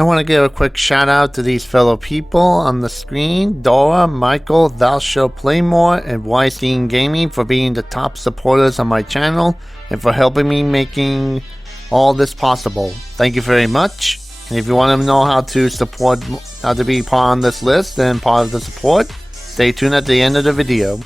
I want to give a quick shout out to these fellow people on the screen: Dora, Michael, Thou Shalt Play More, and YC Gaming for being the top supporters on my channel and for helping me making all this possible. Thank you very much. And if you want to know how to be part on this list and part of the support, stay tuned at the end of the video.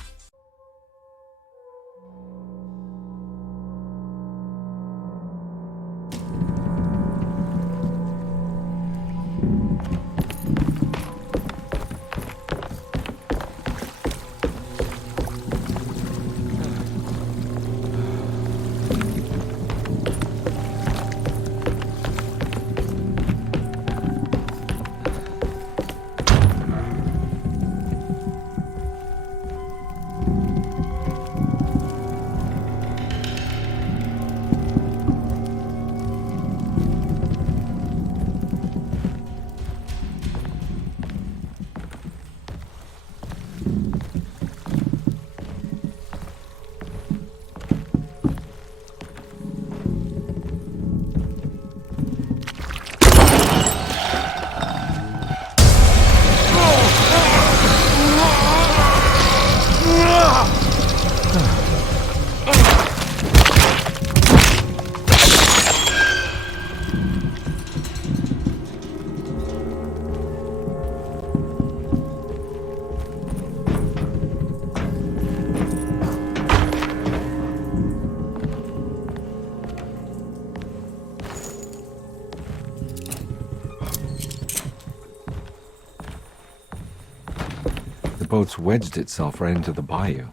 The boat's wedged itself right into the bayou.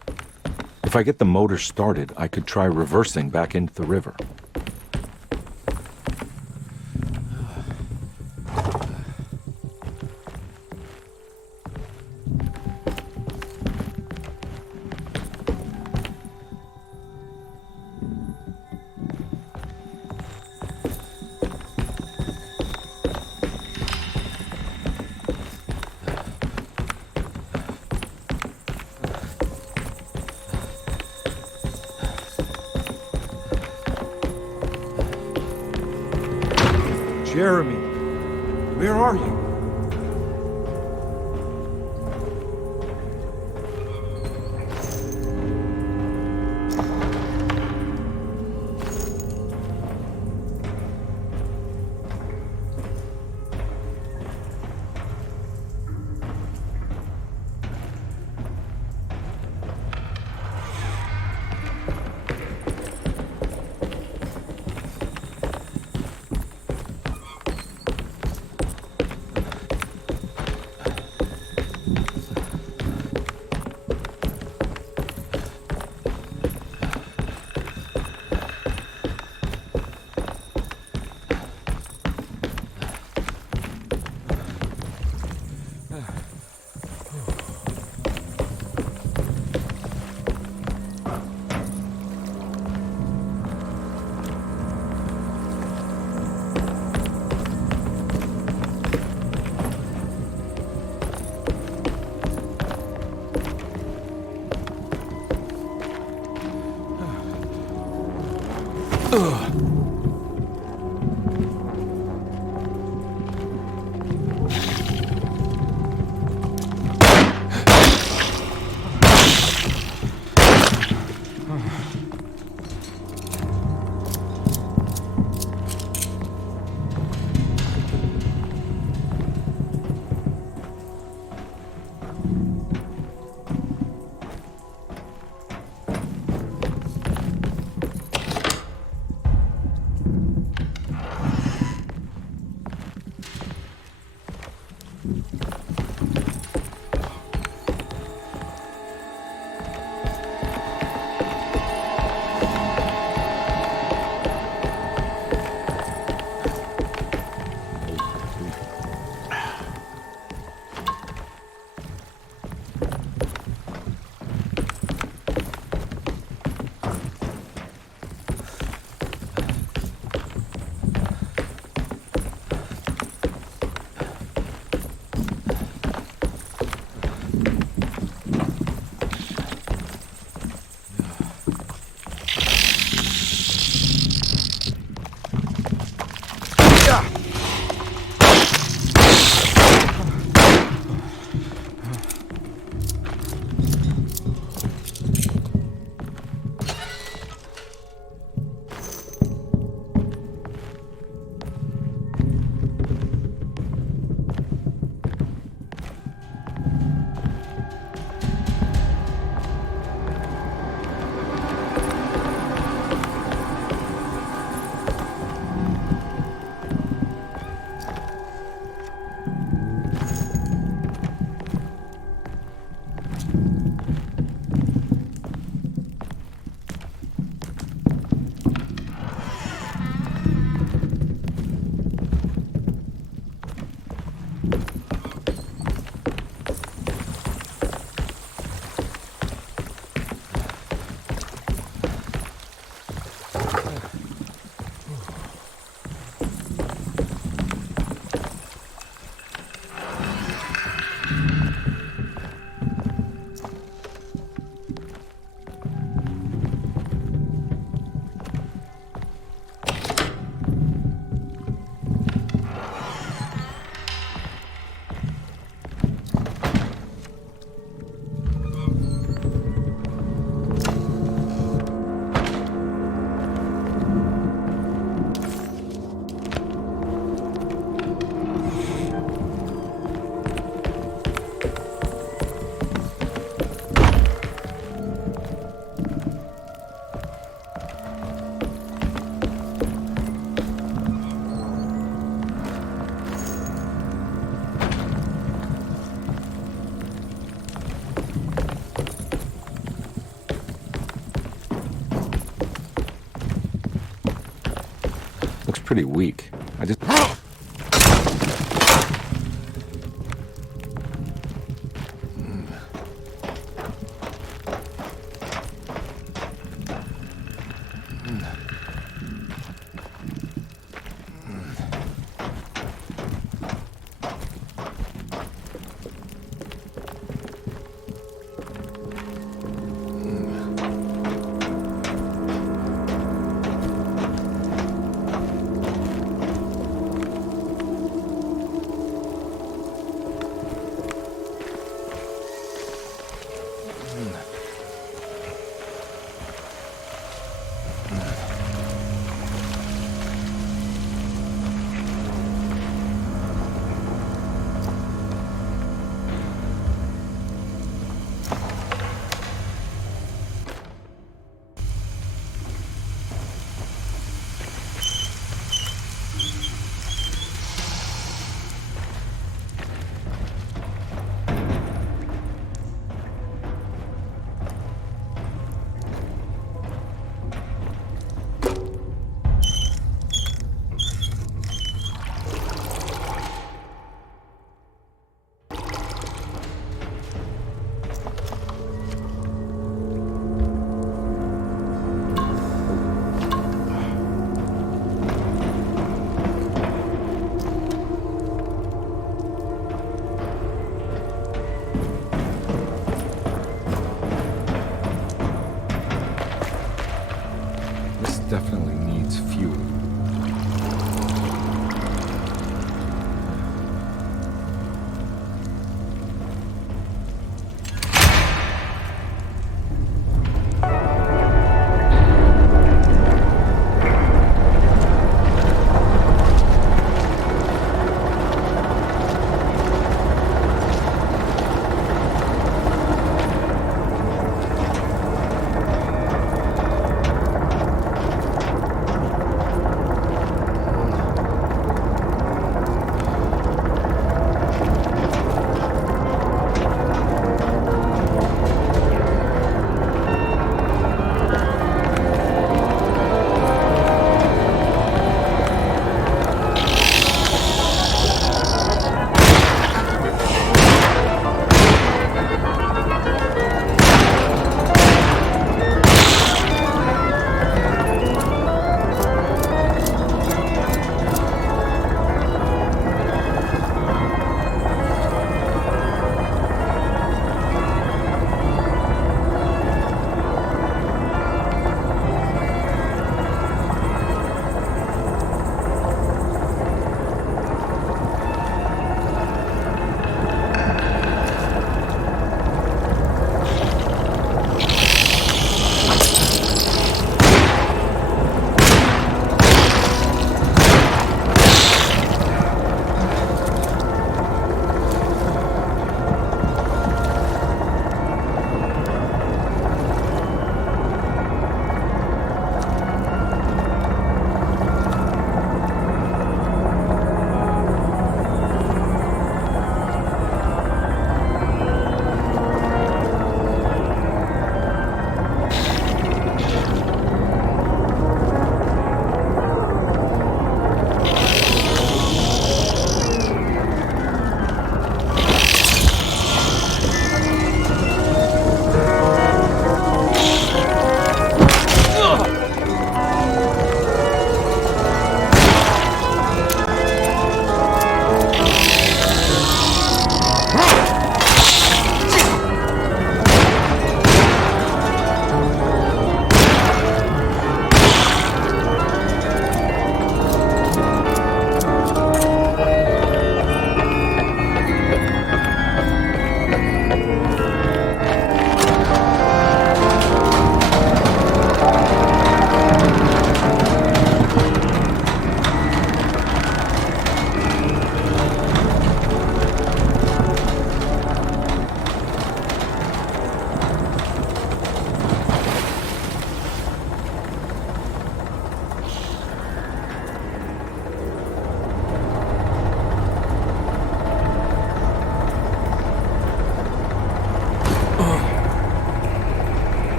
If I get the motor started, I could try reversing back into the river. Jeremy, where are you? pretty weak. I just...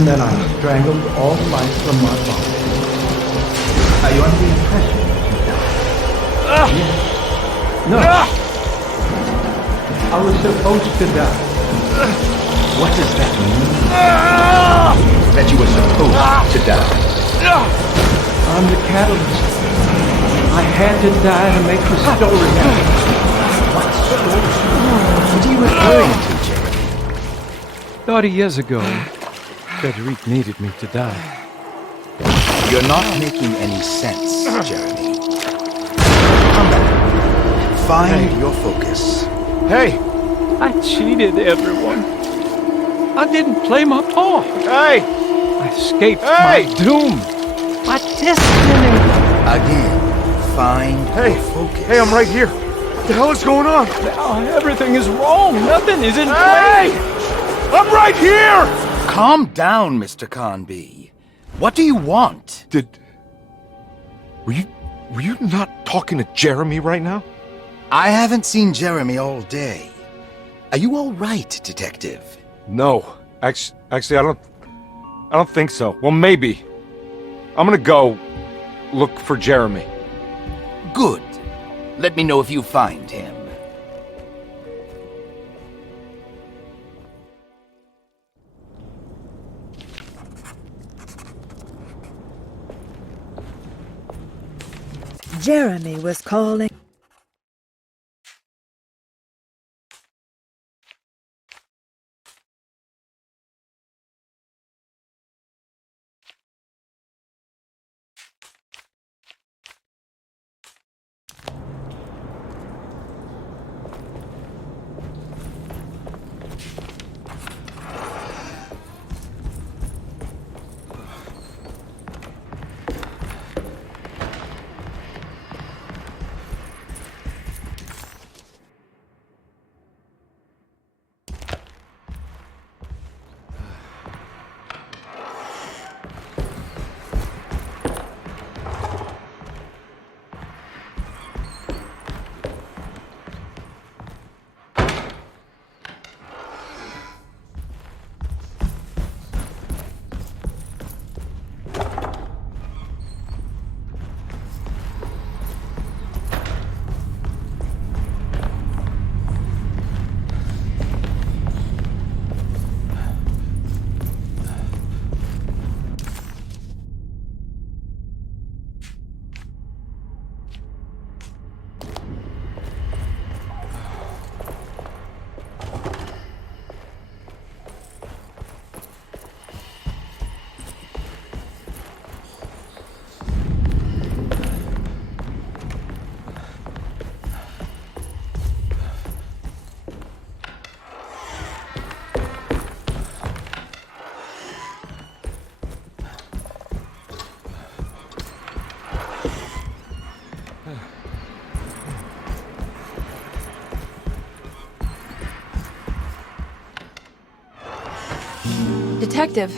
and then I strangled all life from my body. Are you under the impression that you died? Yes. No. I was supposed to die. What does that mean? That you were supposed to die? I'm the catalyst. I had to die to make the story happen. What are you referring to, Jeremy? 30 years ago, Frederic needed me to die. You're not making any sense, Jeremy. Come back. Find your focus. Hey! I cheated everyone. I didn't play my part. Hey! I escaped Hey! my doom. My destiny. Again, find Hey! your focus. Hey, I'm right here. What the hell is going on? Now everything is wrong. Nothing is in Hey! I'm right here! Calm down, Mr. Conby. What do you want? Were you not talking to Jeremy right now? I haven't seen Jeremy all day. Are you all right, Detective? No. Actually, I don't think so. Well, maybe. I'm gonna go look for Jeremy. Good. Let me know if you find him. Jeremy was calling. Detective,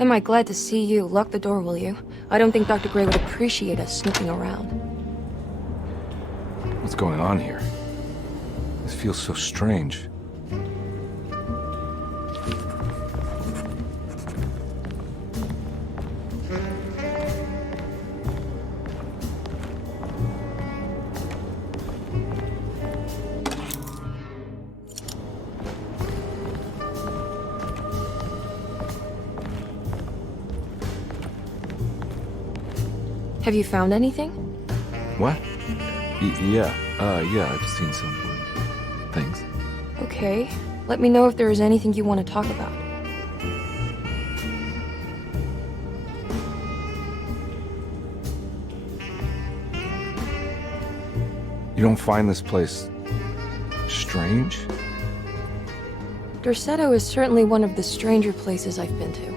am I glad to see you. Lock the door, will you? I don't think Dr. Gray would appreciate us snooping around. What's going on here? This feels so strange. Have you found anything? What? Yeah, I've seen some things. Okay. Let me know if there is anything you want to talk about. You don't find this place strange? Dorsetto is certainly one of the stranger places I've been to.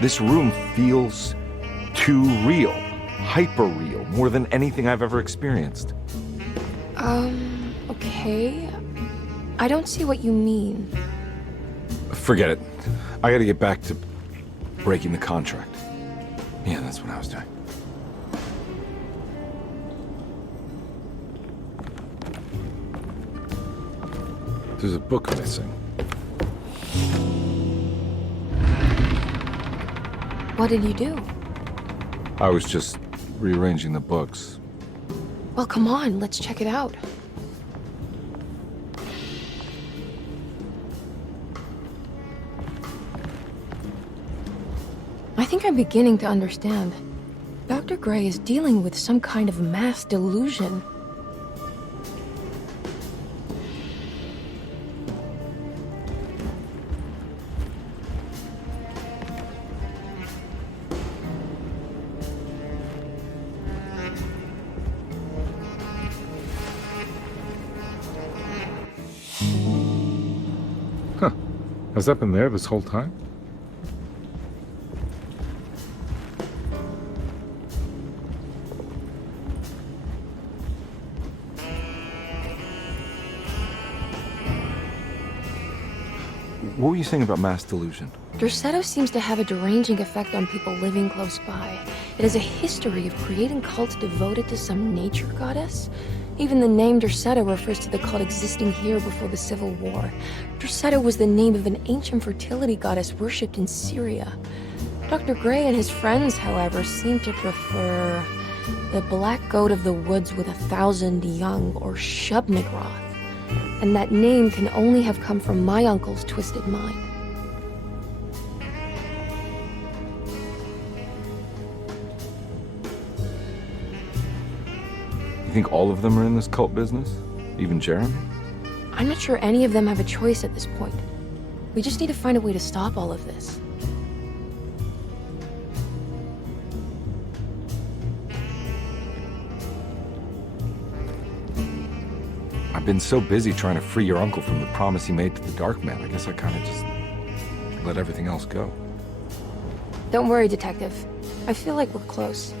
This room feels too real. Hyper real. More than anything I've ever experienced. Okay. I don't see what you mean. Forget it. I gotta get back to breaking the contract. Yeah, that's what I was doing. There's a book missing. What did you do? I was just rearranging the books. Well, come on, let's check it out. I think I'm beginning to understand. Dr. Gray is dealing with some kind of mass delusion. Huh. Has that been there this whole time? What were you saying about mass delusion? Dorsetto seems to have a deranging effect on people living close by. It has a history of creating cults devoted to some nature goddess. Even the name Dorsetto refers to the cult existing here before the Civil War. Dorsetto was the name of an ancient fertility goddess worshipped in Syria. Dr. Gray and his friends, however, seem to prefer the black goat of the woods with 1,000 young, or Shub-Nigroth. And that name can only have come from my uncle's twisted mind. You think all of them are in this cult business? Even Jeremy? I'm not sure any of them have a choice at this point. We just need to find a way to stop all of this. I've been so busy trying to free your uncle from the promise he made to the Dark Man. I guess I kind of just let everything else go. Don't worry, Detective. I feel like we're close.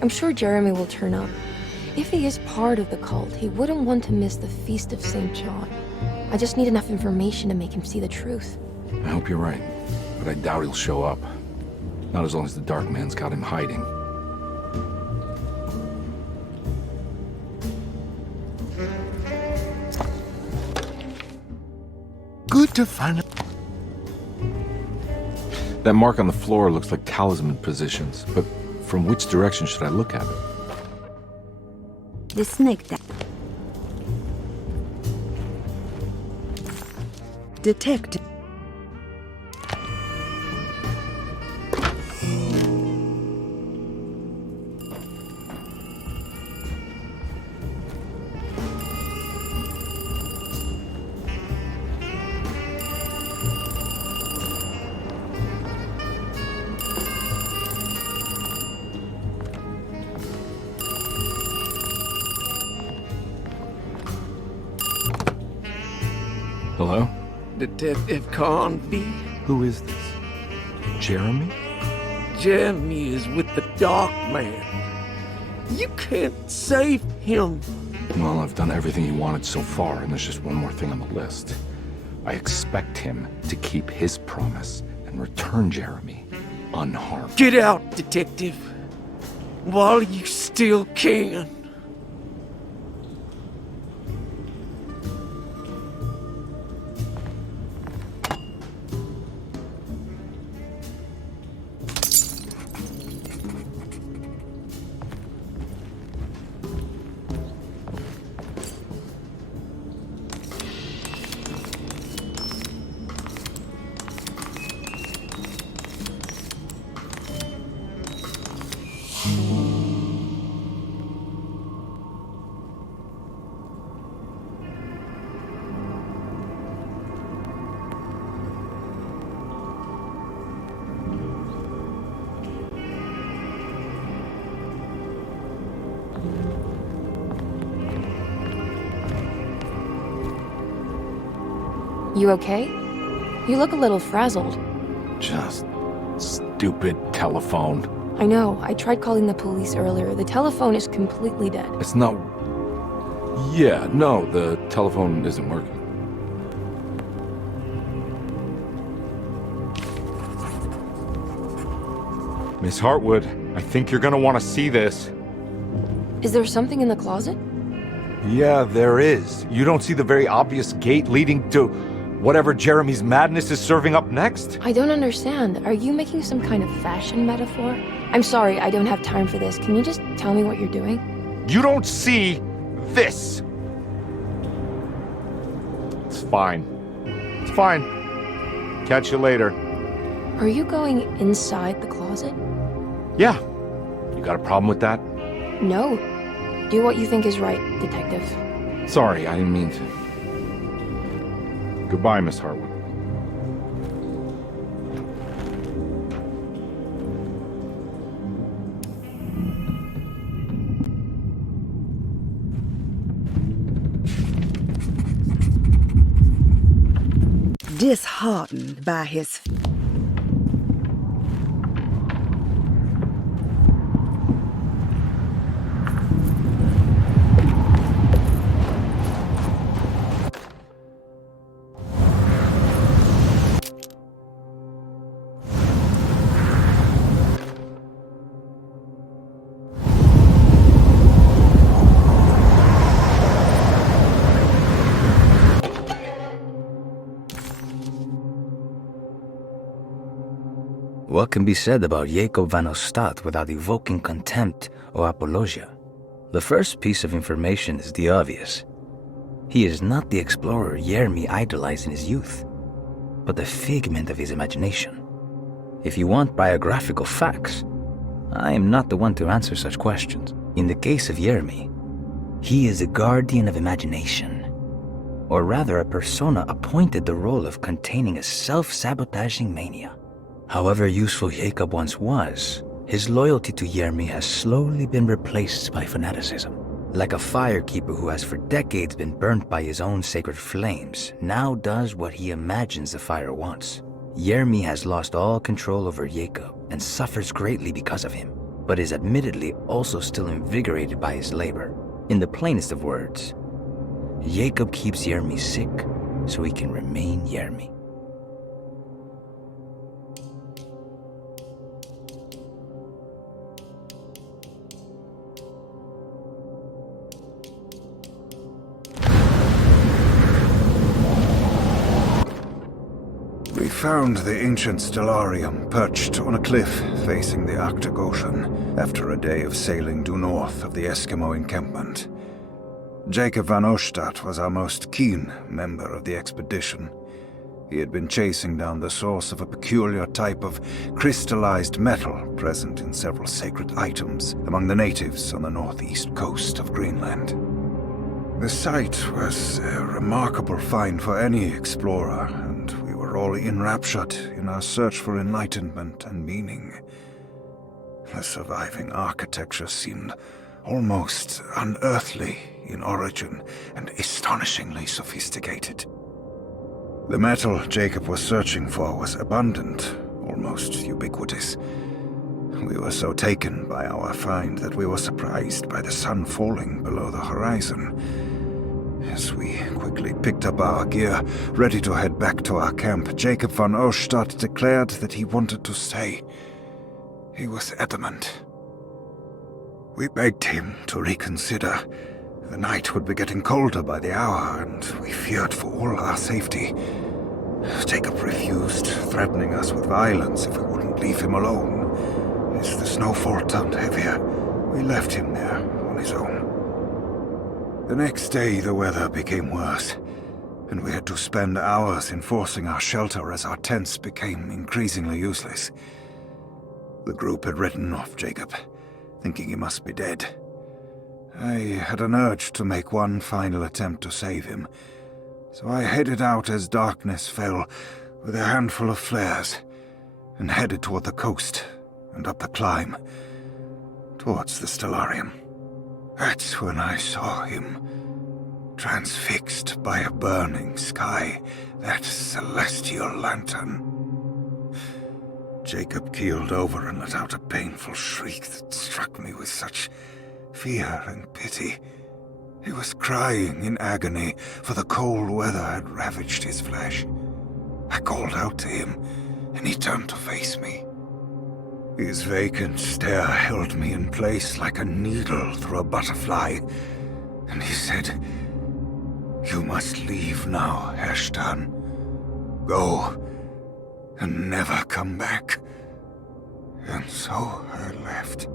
I'm sure Jeremy will turn up. If he is part of the cult, he wouldn't want to miss the Feast of St. John. I just need enough information to make him see the truth. I hope you're right, but I doubt he'll show up. Not as long as the Dark Man's got him hiding. Good to find. That mark on the floor looks like talisman positions, but from which direction should I look at it? The snake that detective. Hello? Detective Conby. Who is this? Jeremy? Jeremy is with the Dark Man. You can't save him. Well, I've done everything he wanted so far, and there's just one more thing on the list. I expect him to keep his promise and return Jeremy unharmed. Get out, Detective. While you still can. You okay? You look a little frazzled. Just stupid telephone. I know. I tried calling the police earlier. The telephone is completely dead. It's not... Yeah, no, the telephone isn't working. Miss Hartwood, I think you're gonna want to see this. Is there something in the closet? Yeah, there is. You don't see the very obvious gate leading to whatever Jeremy's madness is serving up next? I don't understand. Are you making some kind of fashion metaphor? I'm sorry, I don't have time for this. Can you just tell me what you're doing? You don't see this. It's fine. It's fine. Catch you later. Are you going inside the closet? Yeah. You got a problem with that? No. Do what you think is right, detective. Sorry, I didn't mean to. Goodbye, Miss Hartwood. Disheartened by his What can be said about Jacob van Ostad without evoking contempt or apologia? The first piece of information is the obvious. He is not the explorer Jeremy idolized in his youth, but the figment of his imagination. If you want biographical facts, I am not the one to answer such questions. In the case of Jeremy, he is a guardian of imagination, or rather a persona appointed the role of containing a self-sabotaging mania. However useful Jacob once was, his loyalty to Jeremy has slowly been replaced by fanaticism. Like a firekeeper who has for decades been burnt by his own sacred flames, now does what he imagines the fire wants. Jeremy has lost all control over Jacob and suffers greatly because of him, but is admittedly also still invigorated by his labor. In the plainest of words, Jacob keeps Jeremy sick so he can remain Jeremy. We found the ancient stellarium perched on a cliff facing the Arctic Ocean after a day of sailing due north of the Eskimo encampment. Jacob van Ostad was our most keen member of the expedition. He had been chasing down the source of a peculiar type of crystallized metal present in several sacred items among the natives on the northeast coast of Greenland. The site was a remarkable find for any explorer, and we were all enraptured in our search for enlightenment and meaning. The surviving architecture seemed almost unearthly in origin and astonishingly sophisticated. The metal Jacob was searching for was abundant, almost ubiquitous. We were so taken by our find that we were surprised by the sun falling below the horizon. As we quickly picked up our gear, ready to head back to our camp, Jacob van Ostad declared that he wanted to stay. He was adamant. We begged him to reconsider. The night would be getting colder by the hour, and we feared for all our safety. Jacob refused, threatening us with violence if we wouldn't leave him alone. As the snowfall turned heavier, we left him there on his own. The next day, the weather became worse, and we had to spend hours enforcing our shelter as our tents became increasingly useless. The group had written off Jacob, thinking he must be dead. I had an urge to make one final attempt to save him, so I headed out as darkness fell with a handful of flares and headed toward the coast and up the climb towards the stellarium. That's when I saw him, transfixed by a burning sky, that celestial lantern. Jacob keeled over and let out a painful shriek that struck me with such fear and pity. He was crying in agony, for the cold weather had ravaged his flesh. I called out to him, and he turned to face me. His vacant stare held me in place like a needle through a butterfly. And he said, "You must leave now, Ashtan. Go, and never come back." And so I left.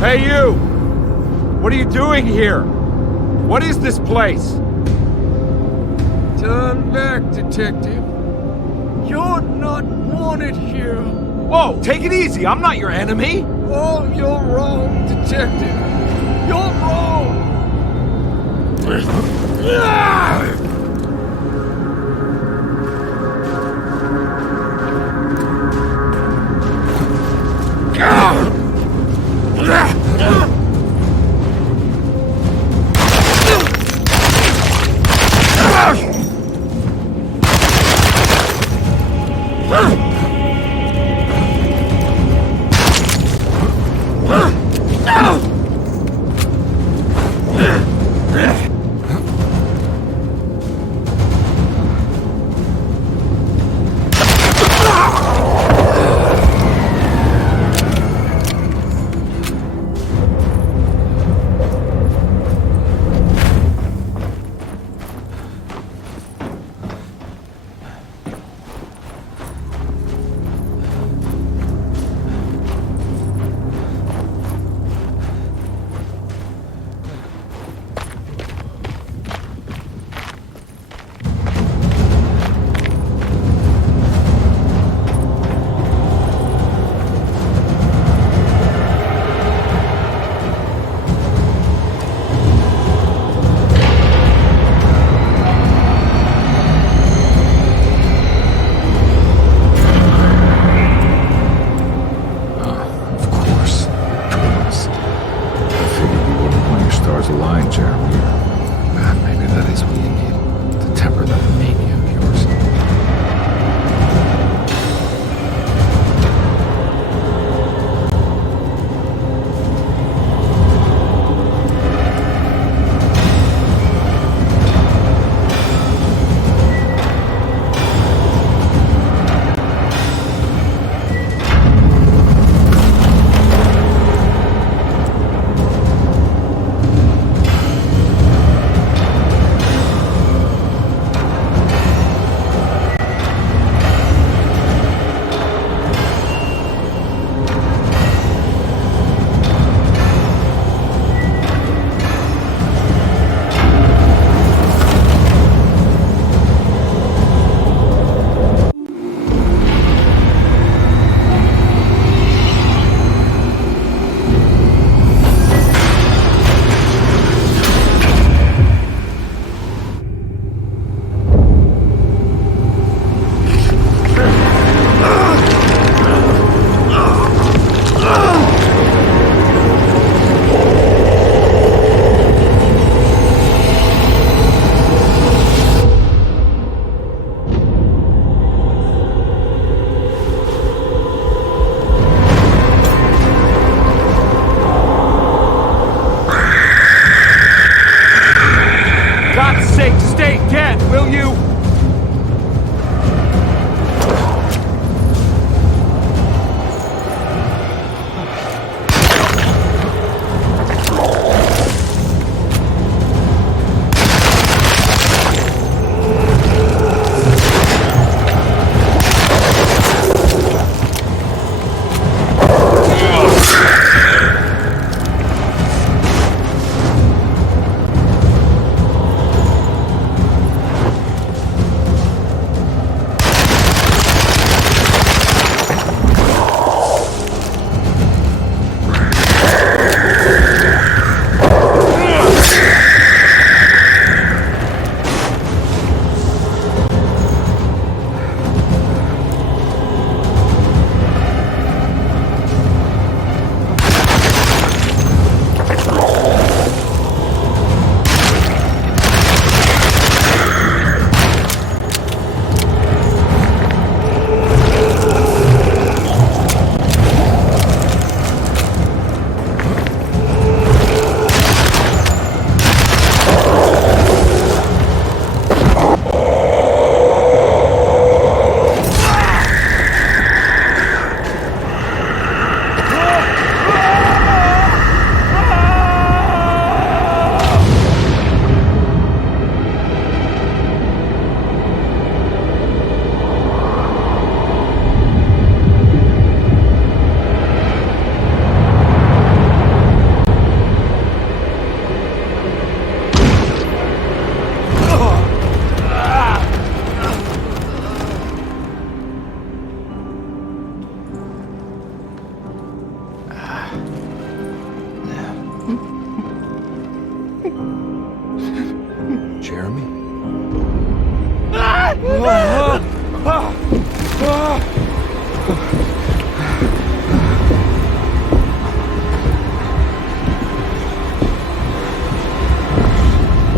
Hey, you! What are you doing here? What is this place? Turn back, detective. You're not wanted here. Whoa, take it easy. I'm not your enemy. Oh, you're wrong, detective. You're wrong.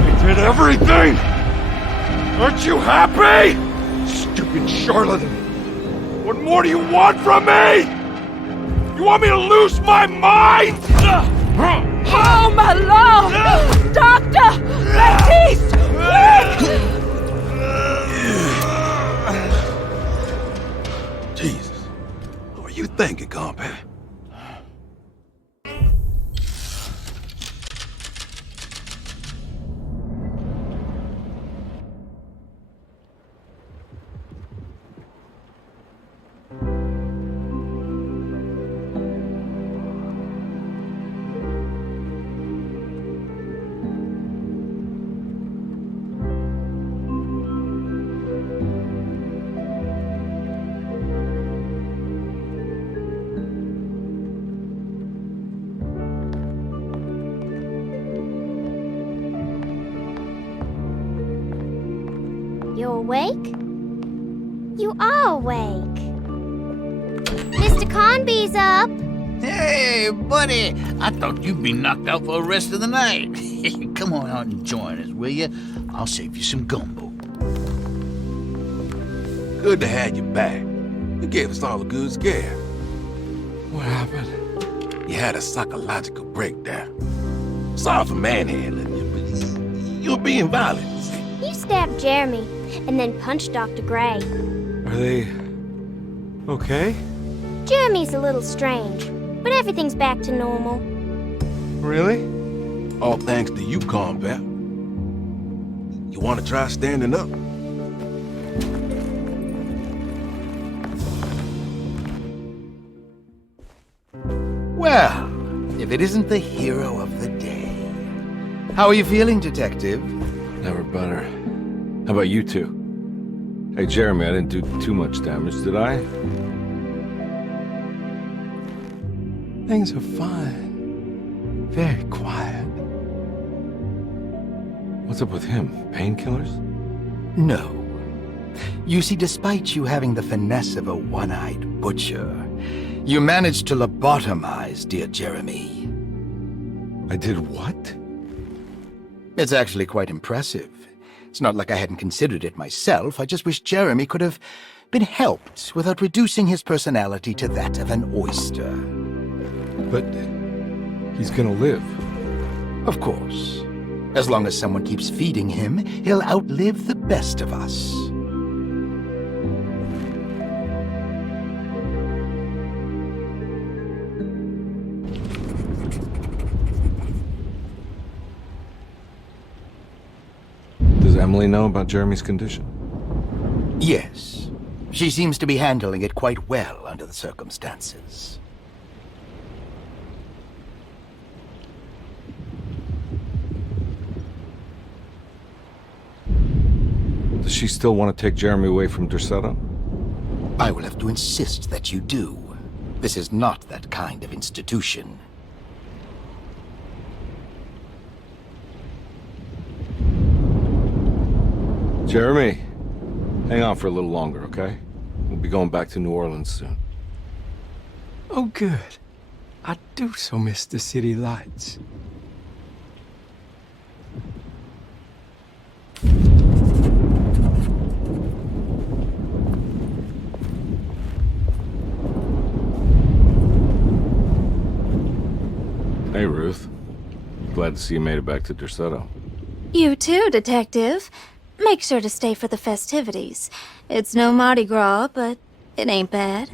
I did everything! Aren't you happy? Stupid charlatan! What more do you want from me? You want me to lose my mind? Oh, my lord! Doctor! Baptiste! Quick! Jesus. What were you thinking, compadre? You awake? You are awake. Mr. Conby's up. Hey, buddy! I thought you'd be knocked out for the rest of the night. Come on out and join us, will you? I'll save you some gumbo. Good to have you back. You gave us all a good scare. What happened? You had a psychological breakdown. Sorry for manhandling you, but you're being violent. You stabbed Jeremy and then punched Dr. Gray. Are they... okay? Jeremy's a little strange, but everything's back to normal. Really? All thanks to you, combat. You want to try standing up? Well, if it isn't the hero of the day. How are you feeling, Detective? Never better. How about you two? Hey, Jeremy, I didn't do too much damage, did I? Things are fine. Very quiet. What's up with him? Painkillers? No. You see, despite you having the finesse of a one-eyed butcher, you managed to lobotomize dear Jeremy. I did what? It's actually quite impressive. It's not like I hadn't considered it myself. I just wish Jeremy could have been helped without reducing his personality to that of an oyster. But he's gonna live. Of course. As long as someone keeps feeding him, he'll outlive the best of us. Does Emily know about Jeremy's condition? Yes. She seems to be handling it quite well under the circumstances. Does she still want to take Jeremy away from Derceto? I will have to insist that you do. This is not that kind of institution. Jeremy, hang on for a little longer, okay? We'll be going back to New Orleans soon. Oh, good. I do so miss the city lights. Hey, Ruth. Glad to see you made it back to Derceto. You too, Detective. Make sure to stay for the festivities. It's no Mardi Gras, but it ain't bad.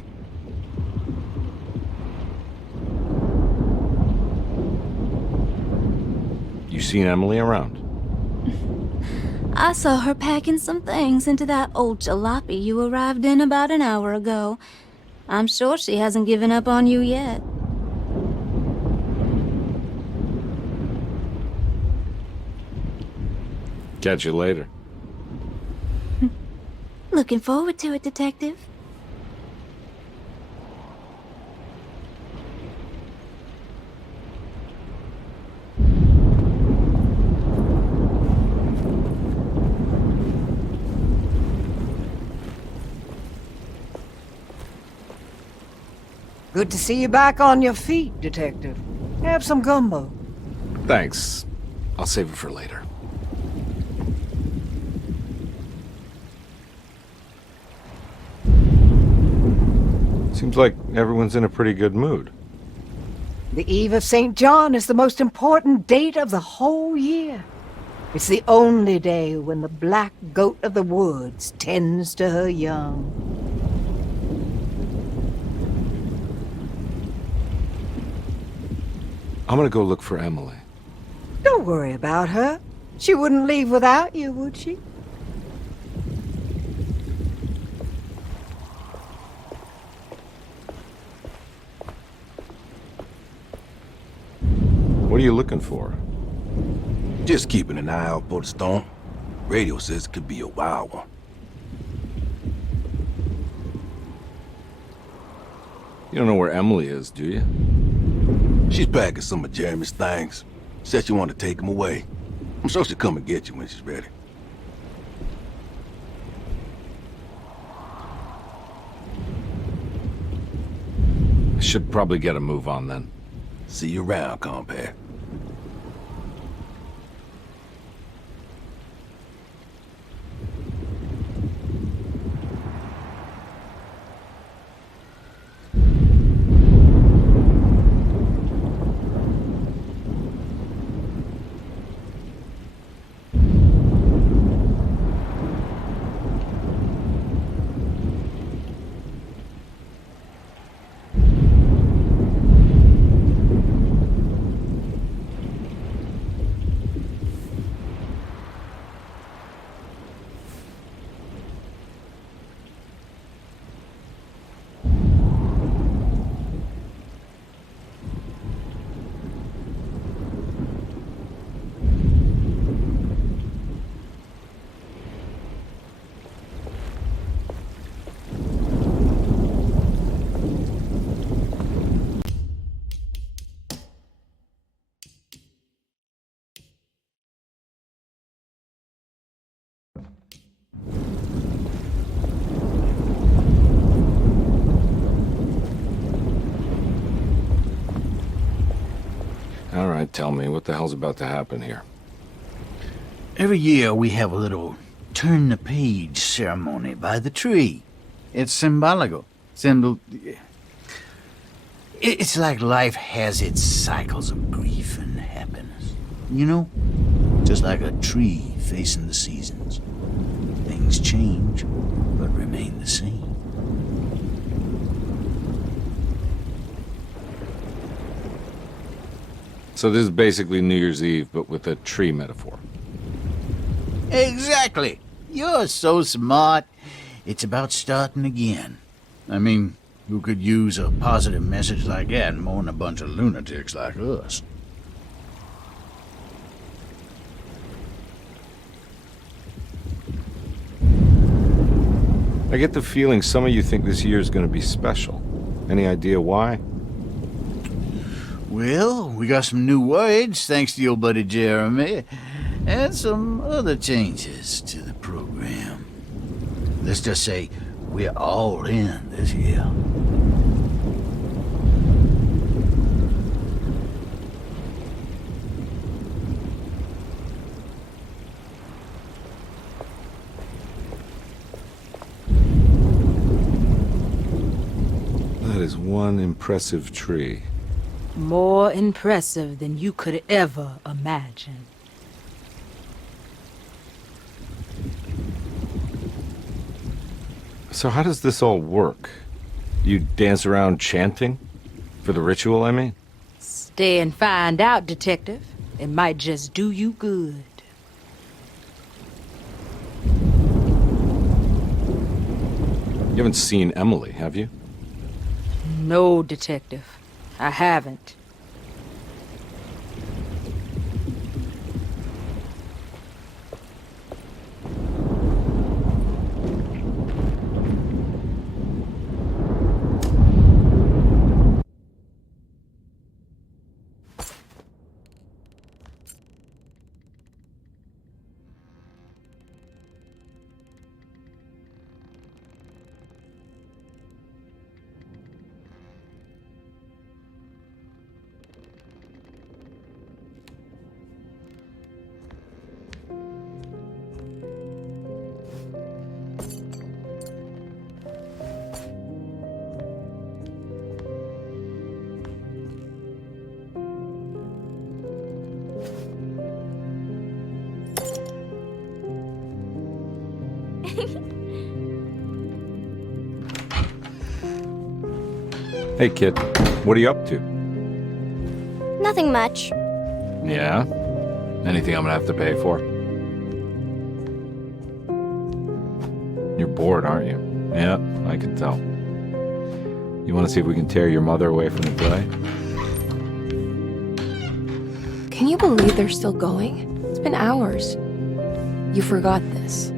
You seen Emily around? I saw her packing some things into that old jalopy you arrived in about an hour ago. I'm sure she hasn't given up on you yet. Catch you later. Looking forward to it, Detective. Good to see you back on your feet, Detective. Have some gumbo. Thanks. I'll save it for later. Seems like everyone's in a pretty good mood. The Eve of St. John is the most important date of the whole year. It's the only day when the black goat of the woods tends to her young. I'm gonna go look for Emily. Don't worry about her. She wouldn't leave without you, would she? What are you looking for? Just keeping an eye out for the storm. Radio says it could be a wild one. You don't know where Emily is, do you? She's packing some of Jeremy's things. Said she wanted to take them away. I'm sure she'll come and get you when she's ready. I should probably get a move on then. See you around, compare. All right, tell me, what the hell's about to happen here? Every year we have a little turn-the-page ceremony by the tree. It's symbolical. It's like life has its cycles of grief and happiness. You know? Just like a tree facing the seasons. Things change, but remain the same. So this is basically New Year's Eve, but with a tree metaphor. Exactly. You're so smart. It's about starting again. I mean, who could use a positive message like that more than a bunch of lunatics like us? I get the feeling some of you think this year is going to be special. Any idea why? Well, we got some new words, thanks to your buddy Jeremy, and some other changes to the program. Let's just say we're all in this year. That is one impressive tree. More impressive than you could ever imagine. So how does this all work? You dance around chanting? For the ritual, I mean? Stay and find out, Detective. It might just do you good. You haven't seen Emily, have you? No, Detective. I haven't. Hey, kid. What are you up to? Nothing much. Yeah? Anything I'm gonna have to pay for? You're bored, aren't you? Yeah, I can tell. You want to see if we can tear your mother away from the play? Can you believe they're still going? It's been hours. You forgot this.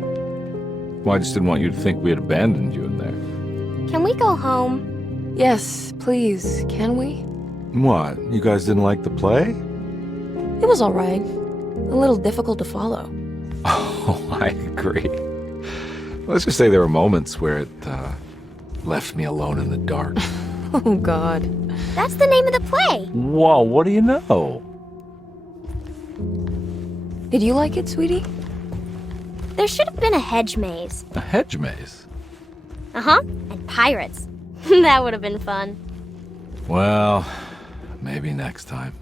Well, I just didn't want you to think we had abandoned you in there. Can we go home? Yes, please. Can we? What? You guys didn't like the play? It was all right. A little difficult to follow. Oh, I agree. Let's just say there were moments where it left me alone in the dark. Oh, God. That's the name of the play. Whoa, what do you know? Did you like it, sweetie? There should have been a hedge maze. A hedge maze? Uh-huh. And pirates. That would have been fun. Well, maybe next time.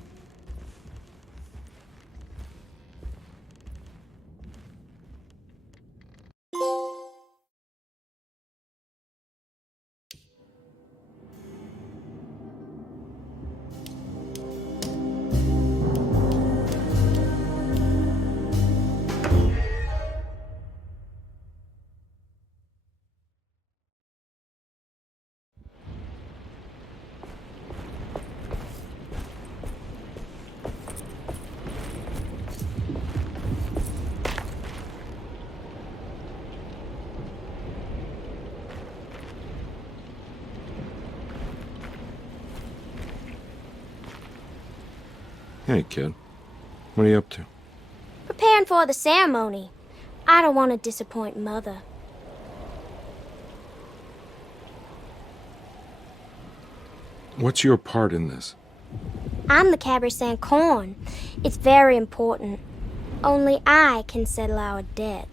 Hey, kid. What are you up to? Preparing for the ceremony. I don't want to disappoint Mother. What's your part in this? I'm the Cabernet Corn. It's very important. Only I can settle our debt.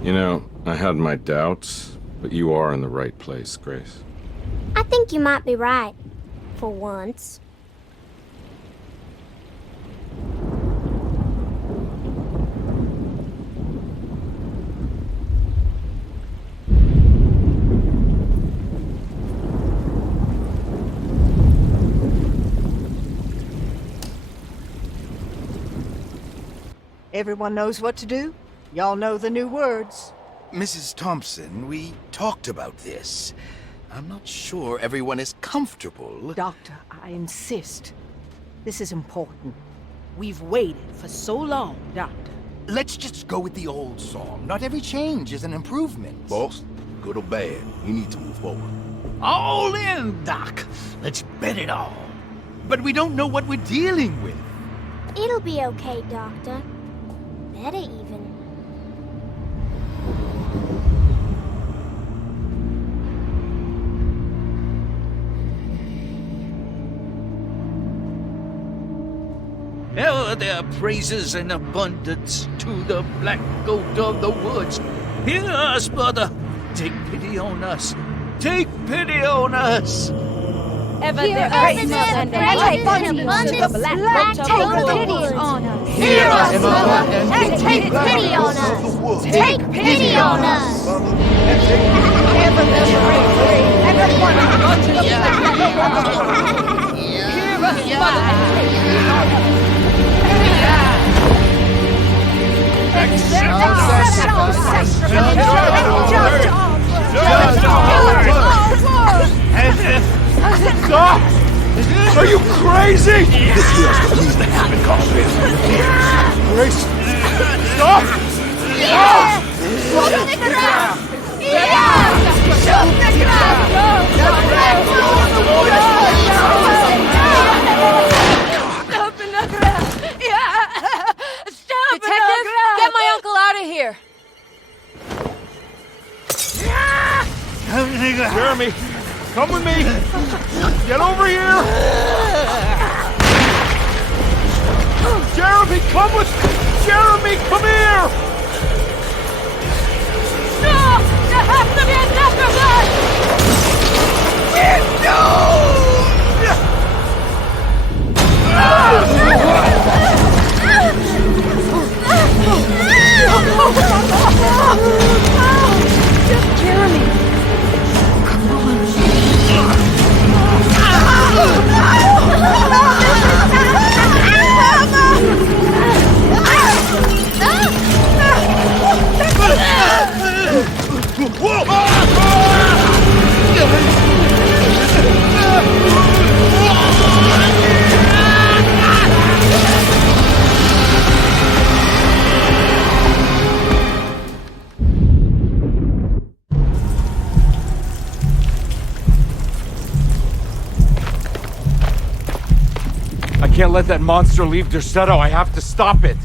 You know, I had my doubts, but you are in the right place, Grace. I think you might be right. For once. Everyone knows what to do? Y'all know the new words. Mrs. Thompson, we talked about this. I'm not sure everyone is comfortable. Doctor, I insist. This is important. We've waited for so long, Doctor. Let's just go with the old song. Not every change is an improvement. Boss, good or bad, you need to move forward. All in, Doc. Let's bet it all. But we don't know what we're dealing with. It'll be okay, Doctor. Better even. Ever there praises in abundance to the black goat of the woods. Hear us, Mother. Take pity on us. Take pity on us. Ever there praises and abundance to the black goat of the woods. Hear us, Mother, and take pity on us. Take pity on us. Ever there praises and abundance to the black goat of the woods. Hear us, Mother, and take pity on us. Stop! Are you crazy? This here's what needs to happen, Carlton. Grace! Stop! Stop! Detective, get my uncle out of here. Jeremy, come with me! Get over here! Jeremy, come with... Jeremy, come here! No! There has to be a death blood! Jeremy. I can't let that monster leave Derceto. I have to stop it.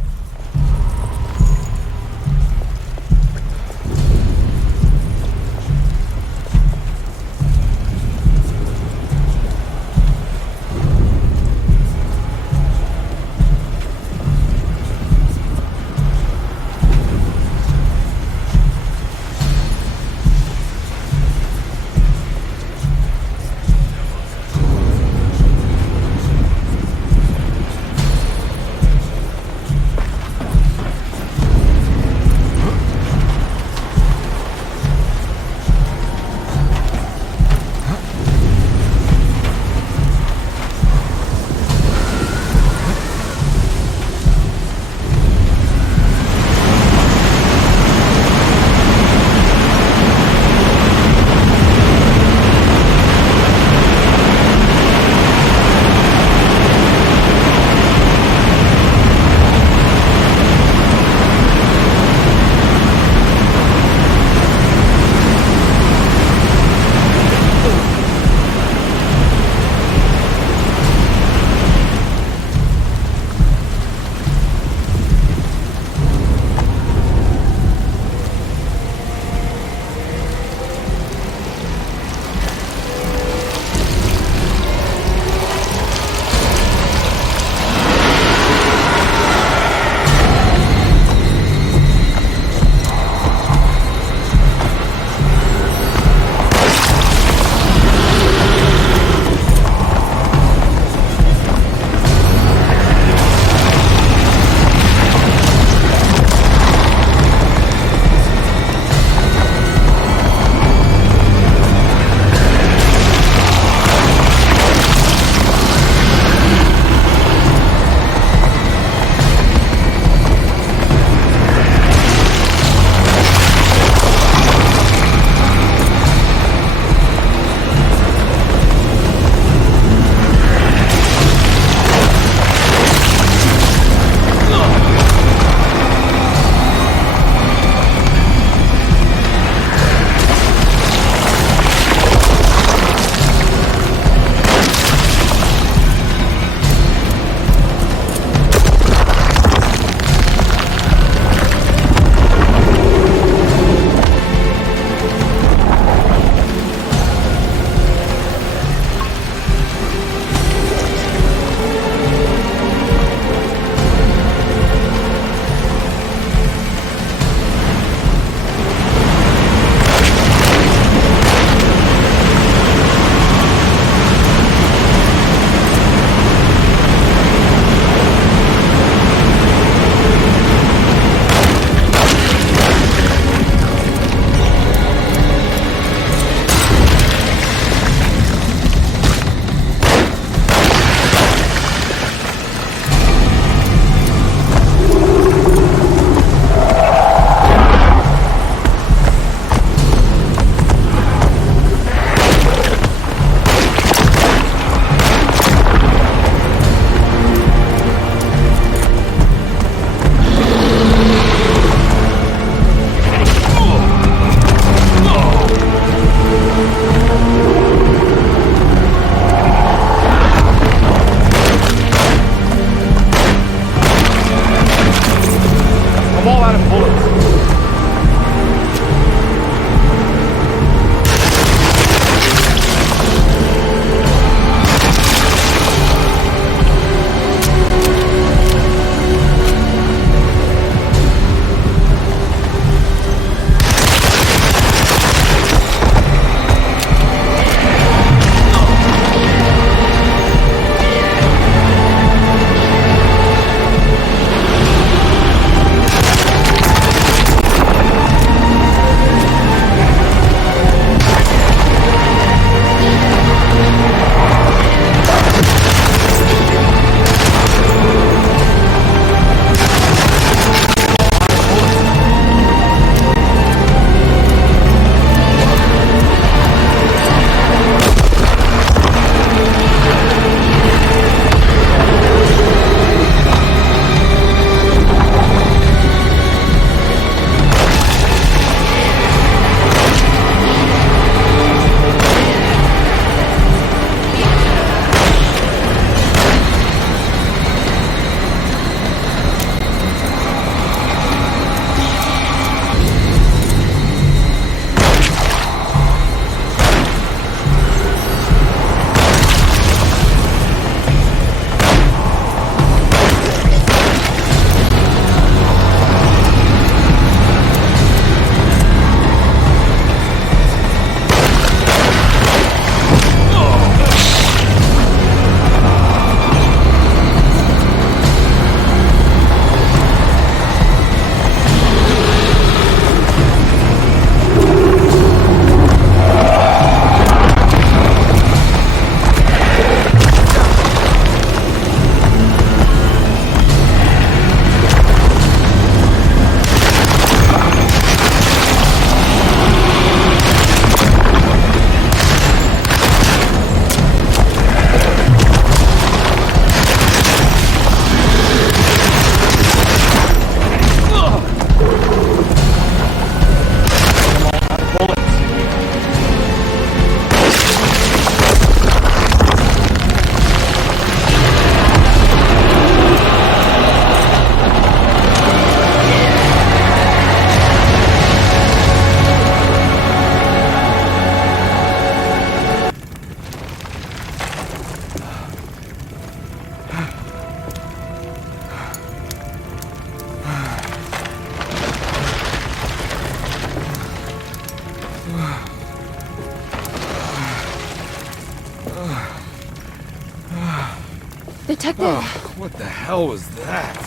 Detective! Oh, what the hell was that?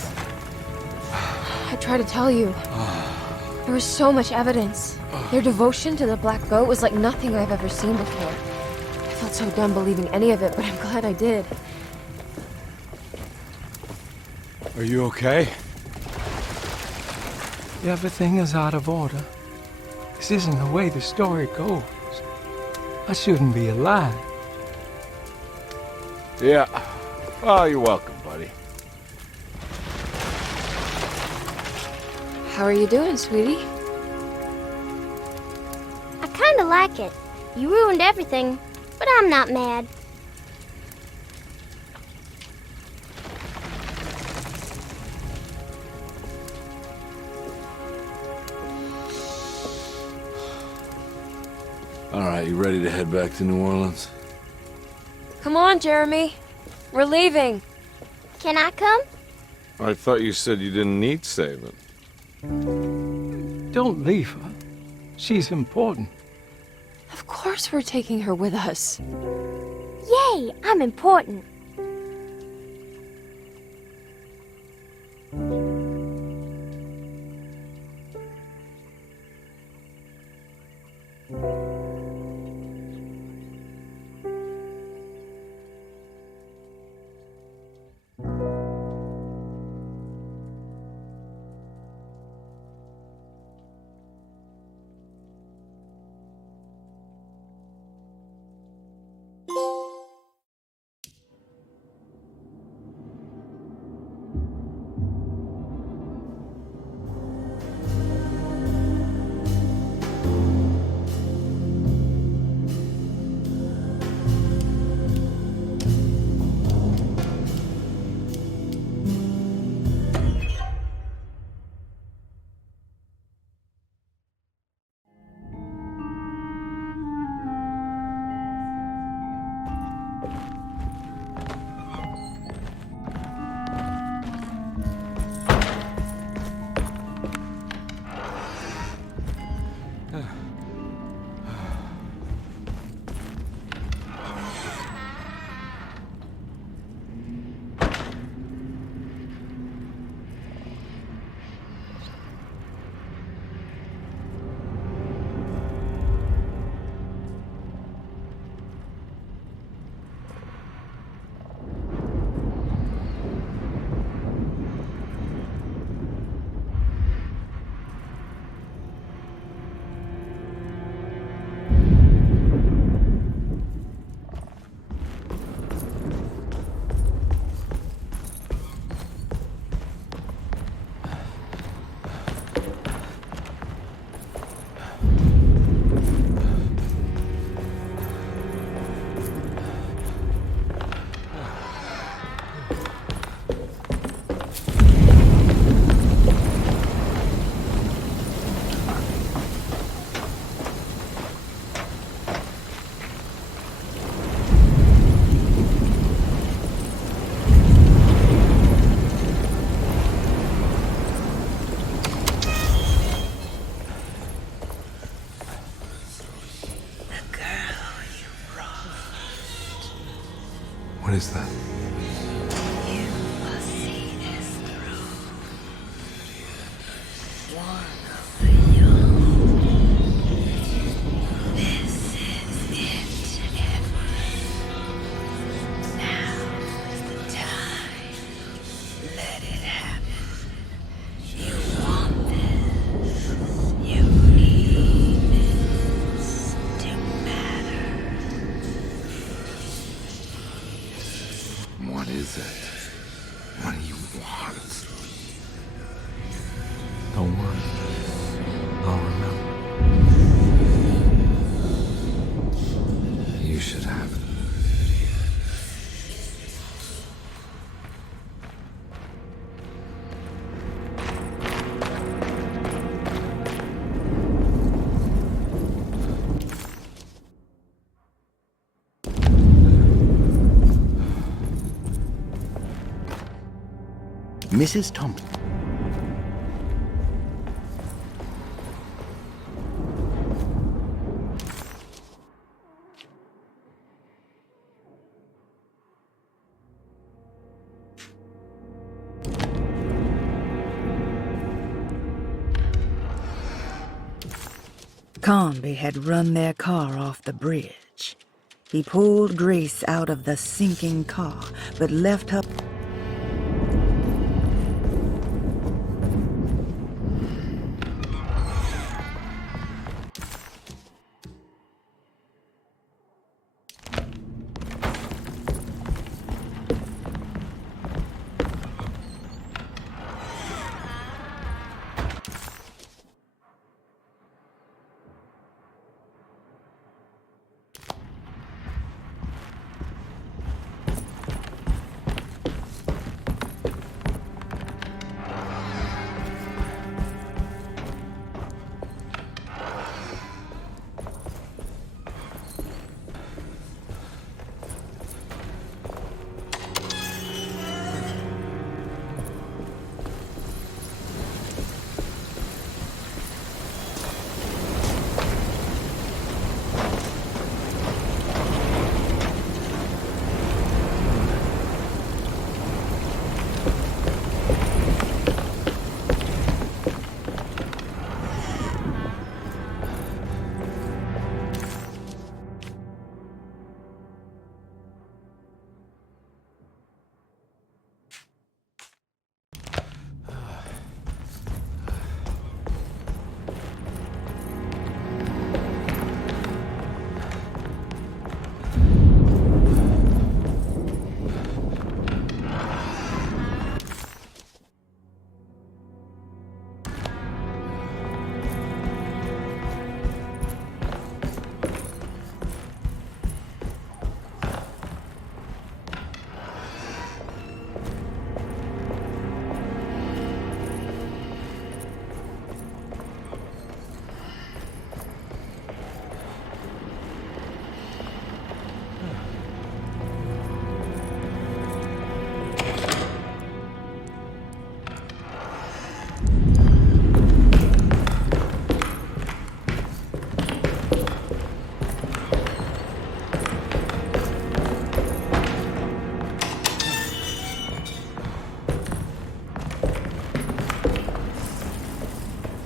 I tried to tell you. There was so much evidence. Their devotion to the Black Goat was like nothing I've ever seen before. I felt so dumb believing any of it, but I'm glad I did. Are you okay? Everything is out of order. This isn't the way the story goes. I shouldn't be alive. Yeah. Well, you're welcome, buddy. How are you doing, sweetie? I kinda like it. You ruined everything, but I'm not mad. All right, you ready to head back to New Orleans? Come on, Jeremy. We're leaving. Can I come? I thought you said you didn't need saving. Don't leave her. She's important. Of course we're taking her with us. Yay, I'm important. What is that? What is it? What do you want? Don't worry. I'll remember. You should have it. Mrs. Thompson. Comby had run their car off the bridge. He pulled Grace out of the sinking car, but left her...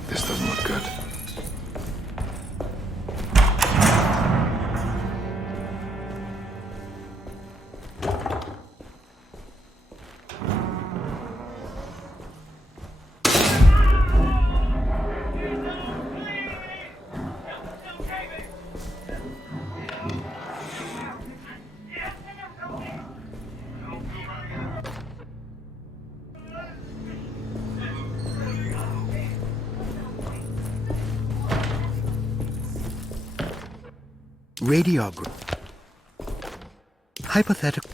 This doesn't look good. Radiograph. Hypothetical.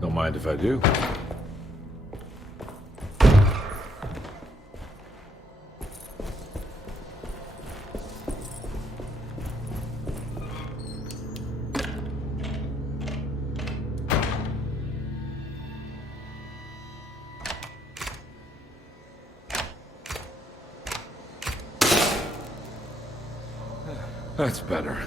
Don't mind if I do. That's better.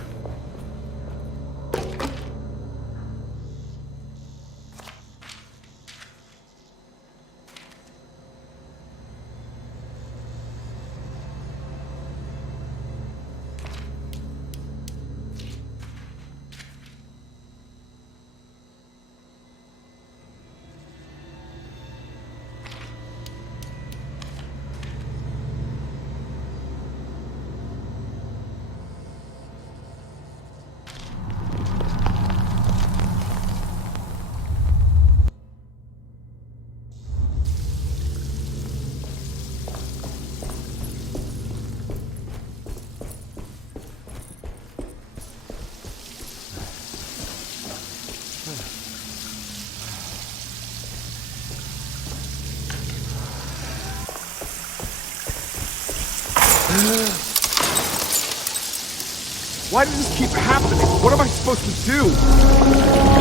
Why does this keep happening? What am I supposed to do?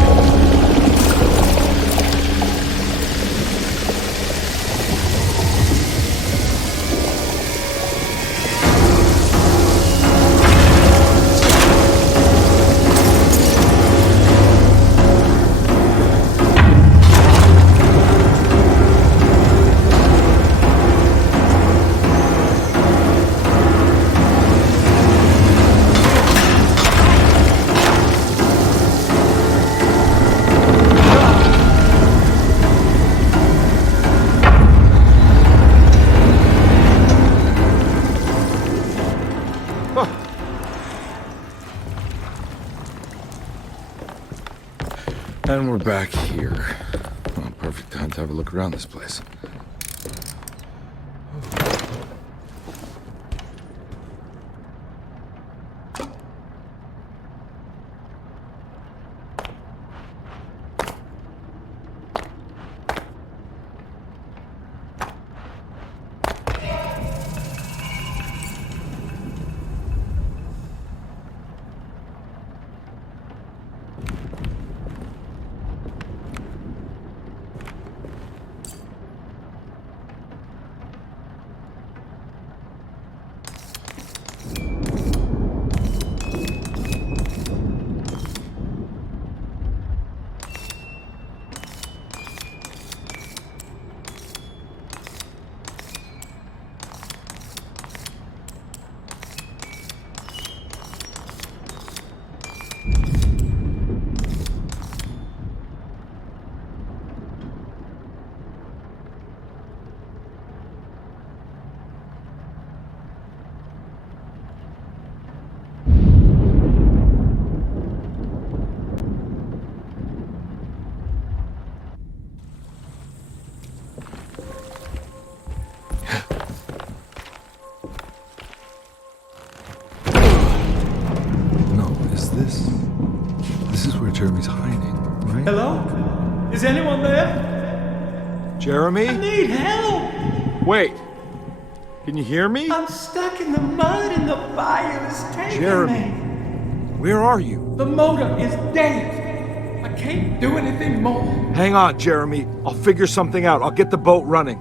And we're back here. Well, perfect time to have a look around this place. This is where Jeremy's hiding, right? Hello? Is anyone there? Jeremy? I need help! Wait. Can you hear me? I'm stuck in the mud and the fire is taking Jeremy, me. where are you? The motor is dead. I can't do anything more. Hang on, Jeremy. I'll figure something out. I'll get the boat running.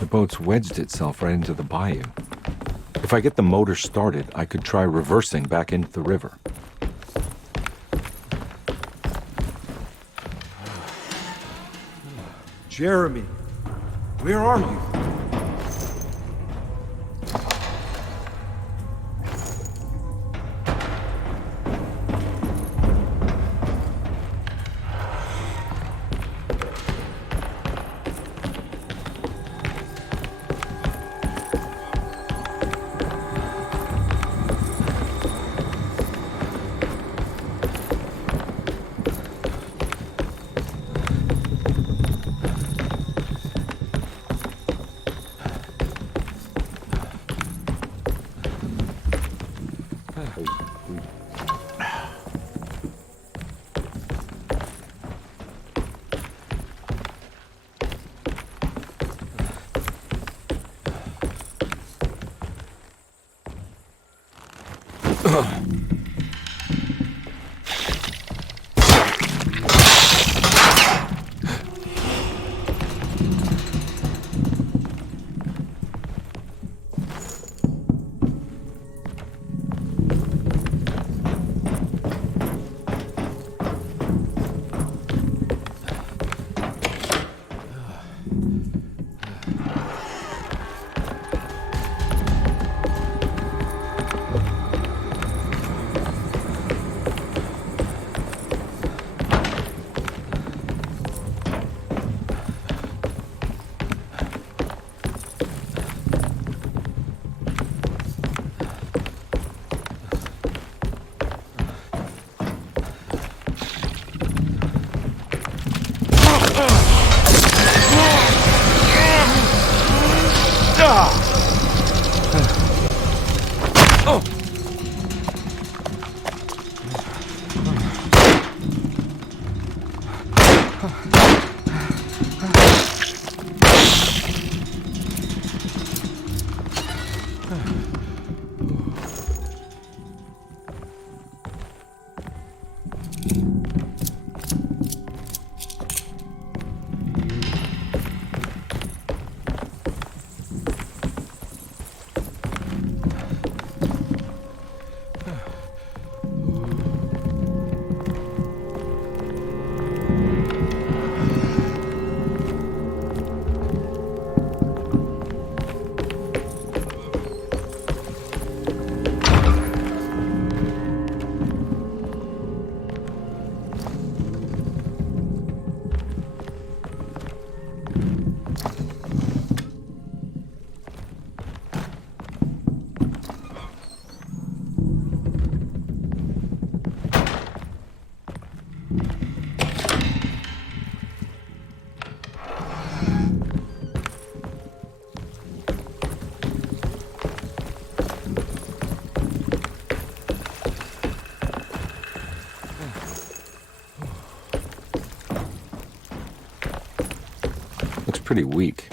The boat's wedged itself right into the bayou. If I get the motor started, I could try reversing back into the river. Jeremy, where are you? Looks pretty weak.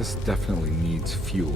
This definitely needs fuel.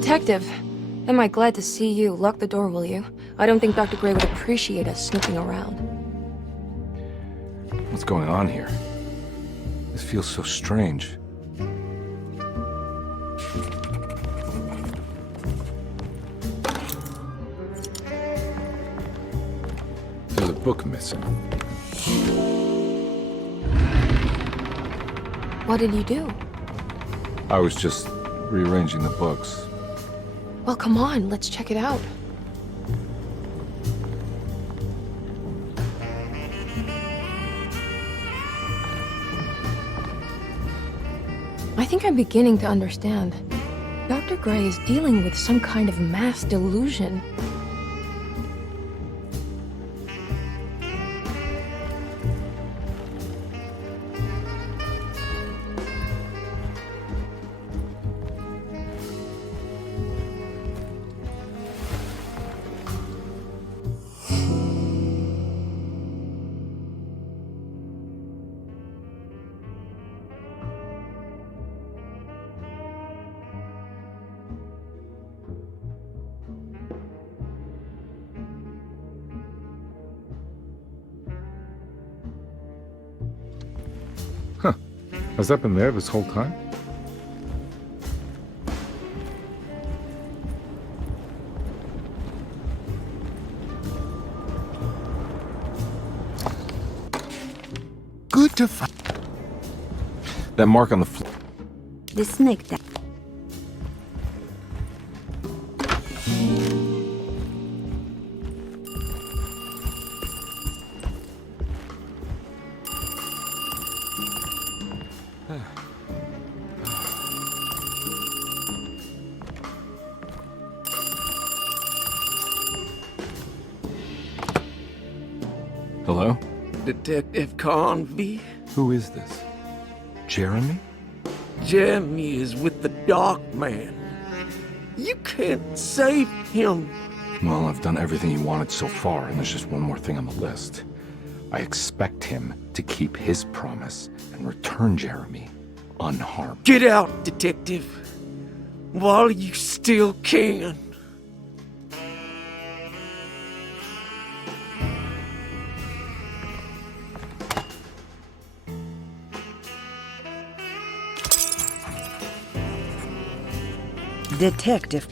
Detective, am I glad to see you. Lock the door, will you? I don't think Dr. Gray would appreciate us snooping around. What's going on here? This feels so strange. There's a book missing. What did you do? I was just rearranging the books. Well, come on, let's check it out. I think I'm beginning to understand. Dr. Gray is dealing with some kind of mass delusion. Huh. Has that been there this whole time? Good to find. That mark on the floor. The snake that. Hello? Detective Convy? Who is this? Jeremy? Jeremy is with the Dark Man. You can't save him. Well, I've done everything he wanted so far, and there's just one more thing on the list. I expect him to keep his promise and return Jeremy unharmed. Get out, Detective, while you still can. Detective.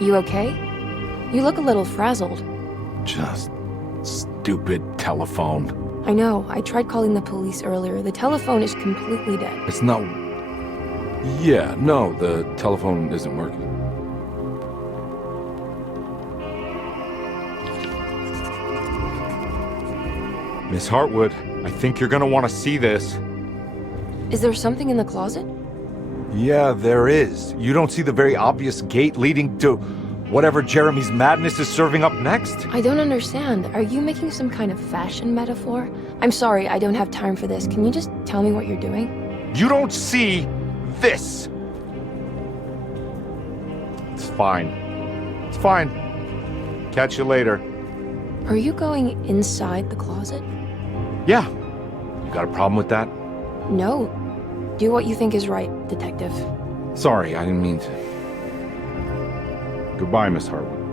You okay? You look a little frazzled. Just stupid telephone. I know. I tried calling the police earlier. The telephone is completely dead. It's not... Yeah, no, the telephone isn't working. Miss Hartwood, I think you're gonna want to see this. Is there something in the closet? Yeah, there is. You don't see the very obvious gate leading to whatever Jeremy's madness is serving up next? I don't understand. Are you making some kind of fashion metaphor? I'm sorry, I don't have time for this. Can you just tell me what you're doing? You don't see this! It's fine. It's fine. Catch you later. Are you going inside the closet? Yeah. You got a problem with that? No. Do what you think is right, Detective. Sorry, I didn't mean to. Goodbye, Miss Harwood.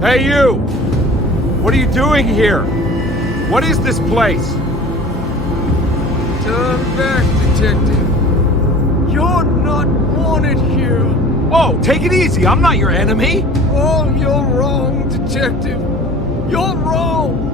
Hey, you! What are you doing here? What is this place? Turn back, Detective. You're not wanted here. Oh, take it easy. I'm not your enemy. Oh, you're wrong, Detective. You're wrong.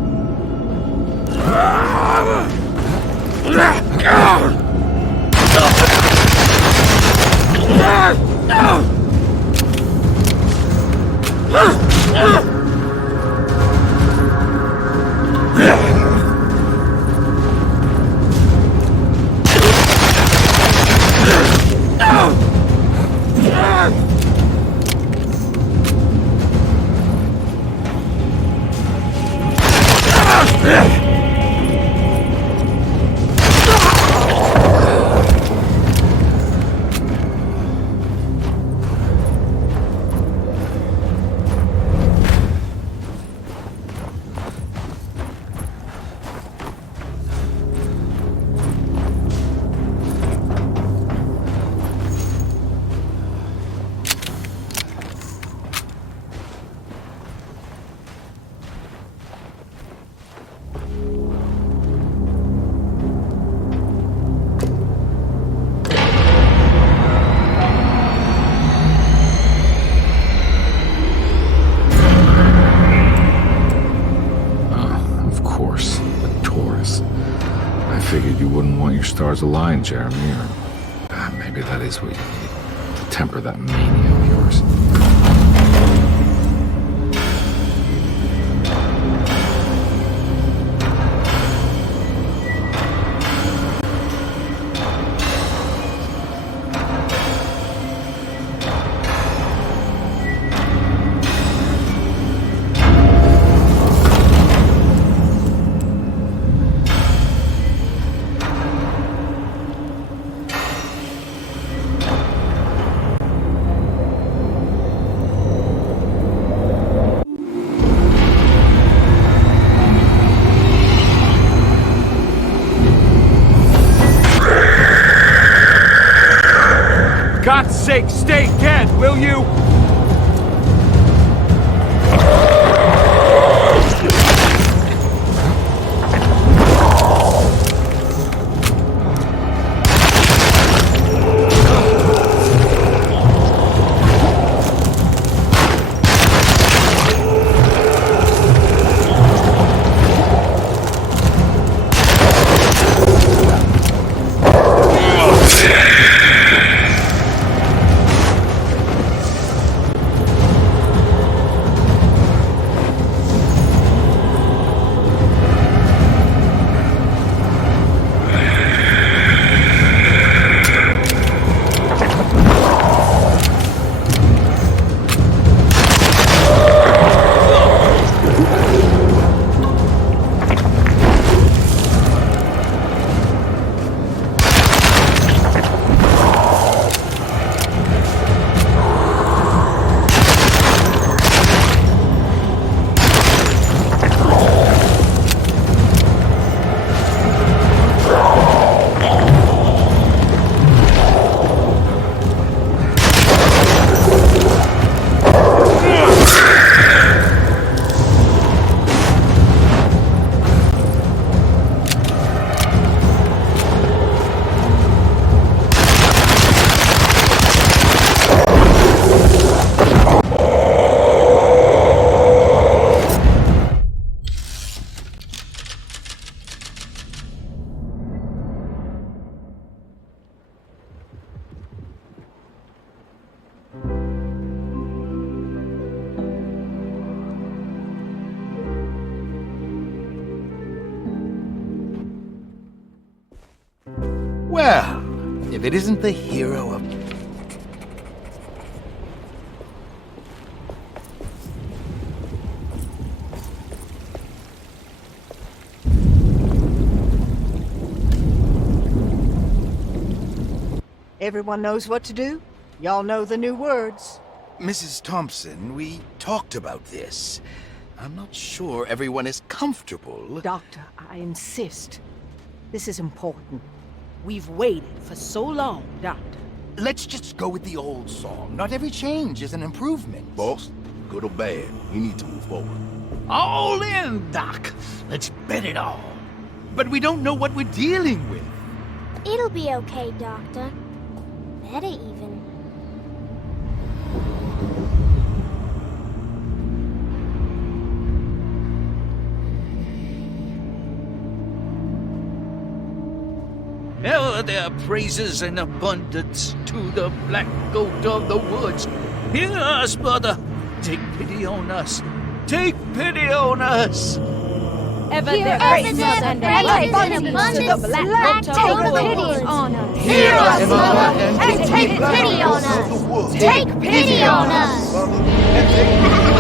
Figured you wouldn't want your stars aligned, Jeremy, or maybe that is what you need to temper that mania of yours. God's sake, stay dead, will you? Well, if it isn't the hero of... Everyone knows what to do? Y'all know the new words. Mrs. Thompson, we talked about this. I'm not sure everyone is comfortable. Doctor, I insist. This is important. We've waited for so long, Doctor. Let's just go with the old song. Not every change is an improvement. Boss, good or bad, we need to move forward. All in, Doc. Let's bet it all. But we don't know what we're dealing with. It'll be okay, Doctor. Better even. Ever there praises and abundance to the black goat of the woods. Hear us, brother. Take pity on us. Take pity on us. Ever Hear there us, praises Mother, and praises abundance and to the black goat of the woods. on us. Hear us, Mother, and take pity on us. Take pity on us.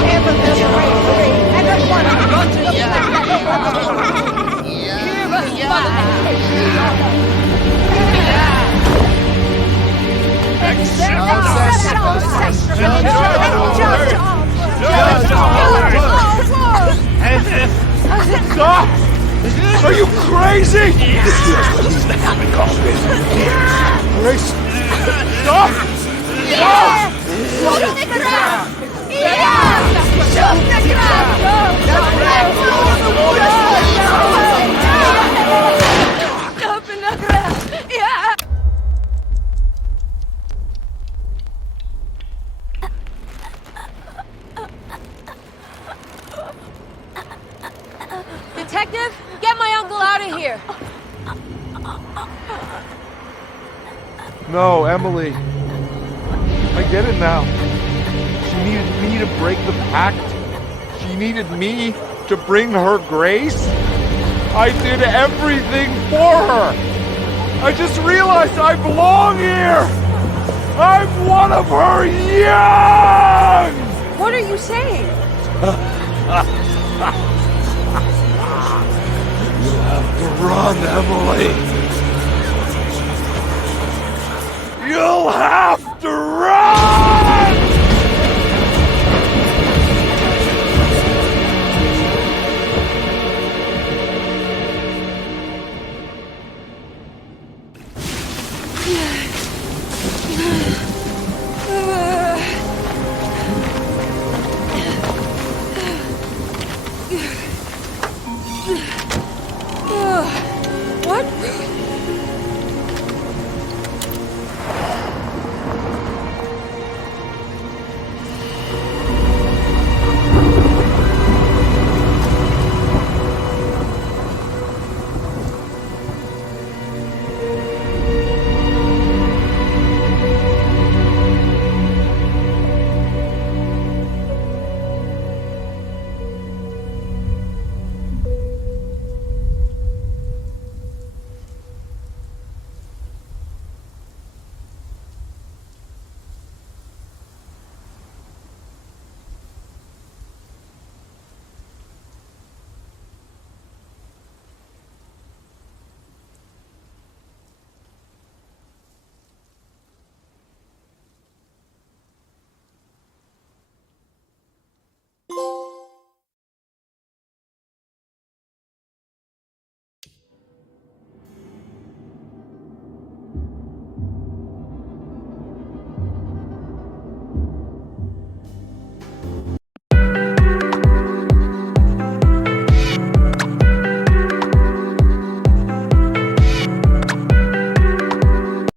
Ever this bravery and abundance to the black goat of the woods. Hear us, Mother, and take pity on us. Stop! Are you crazy? This here's what needs to happen, Carlton. Grace! Stop! Stop! Shoot the ground! Yeah! Shoot the ground! Up in the ground! Yeah! Detective, get my uncle out of here! No, Emily. I get it now. She needed me to break the pact. She needed me to bring her grace. I did everything for her. I just realized I belong here. I'm one of her young! What are you saying? You'll have to run, Emily. You'll have to run!